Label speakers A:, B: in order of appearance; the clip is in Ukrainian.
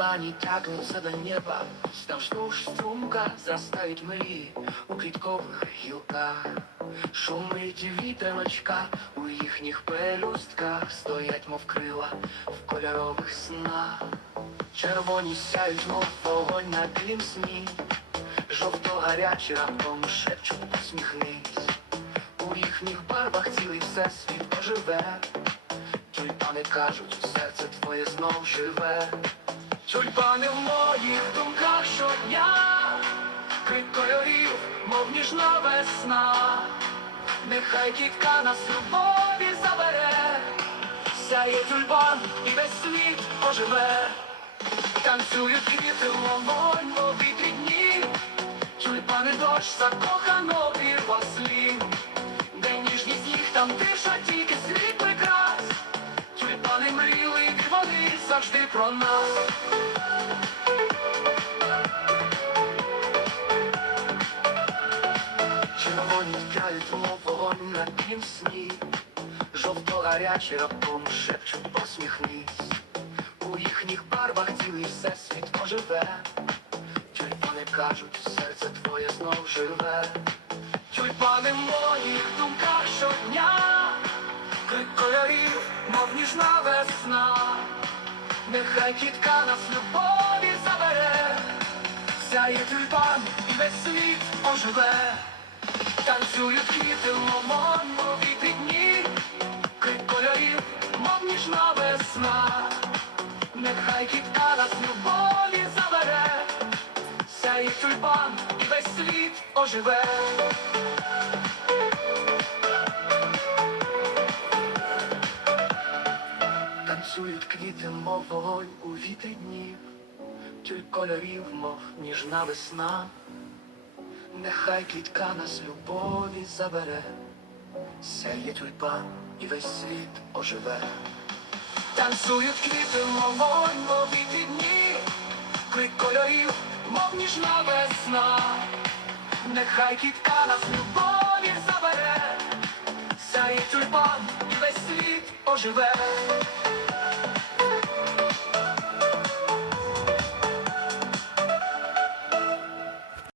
A: они тягнутся до неба. Вздовж струмка зростають мрії у квіткових гілках. Шумить вітряночка у їхніх пелюстках. Стоять, мов крила в кольорових снах. Червоні сяють, мов вогонь на тлім сні. Жовто гарячі раптом шепчуть посміхнись. У їхніх барвах цілий всесвіт оживе Тюльпани кажуть, серце твоє знов живе Тюльпани в моїх думках щодня. Крик кольорів, мов ніжна весна. Нехай кітка нас любові забере. Сяє тюльпан і весь світ оживе Танцюють квіти, вогонь, мов вітрі дні. Тюльпани дощ закоханої слів Де ніжність їх там тиша, тільки завжди про нас. Червоні втяють, мов вогонь на тім сні Жовто гарячі раптом шепчуть посміхнись. У їхніх барвах цілий всесвіт оживе. Тюльпани кажуть, серце твоє знов живе. Тюльпани в моїх думках щодня. Крик кольорів, мов ніжна весна Нехай кітка нас любові забере. Сяє тюльпан і весь світ оживе. Танцюють квіти, ломон, мов вітрі дні Крик кольорів, мов ніжна весна. Нехай кітка нас любові забере. Сяє тюльпан і весь світ оживе Танцюють квіти, мов вогонь у вітрі днів Тюль кольорів, мов ніжна весна. Нехай квітка нас любові забере Сяє тюльпан і весь світ оживе. Танцюють квіти, мов вогонь, мов вітрі дні Крик кольорів, мов ніжна весна. Нехай кітка нас любові забере Сяє тюльпан і весь світ оживе